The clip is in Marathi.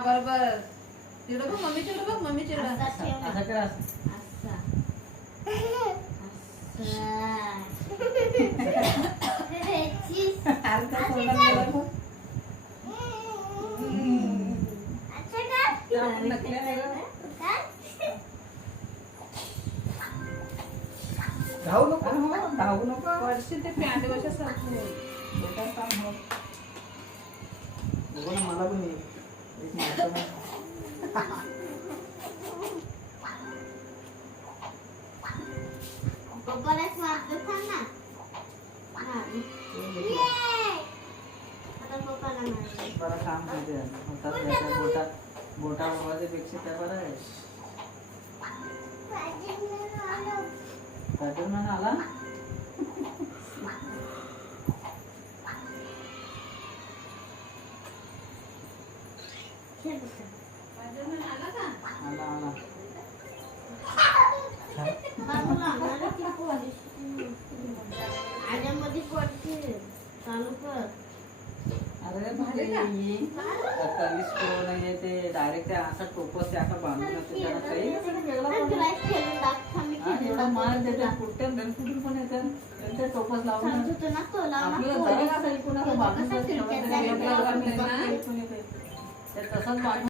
बरोबर तिकडे बघ मम्मी तिकडे बघ मम्मी तिकडे असा कर असा धावू नको धावू नको वर्षी ते पॅन्ट वशा सारखं बघू ना मला पण एक माणसं बरंच वाटतं थांब ना. आता पप्पाला मारायचं. बरं काम करते बोटा पेक्षा त्या बरं आहे पॅटर्न आला आला आला आल्यामध्ये पडते चालू कर. अरे भारी कलिस कोण आहे ते डायरेक्ट असं टोपस त्या बांधून त्याला काही एवढा माल देतात कुठे कुठून पण येतात त्यांचे टोपस लावून आपल्याला तसंच बांधून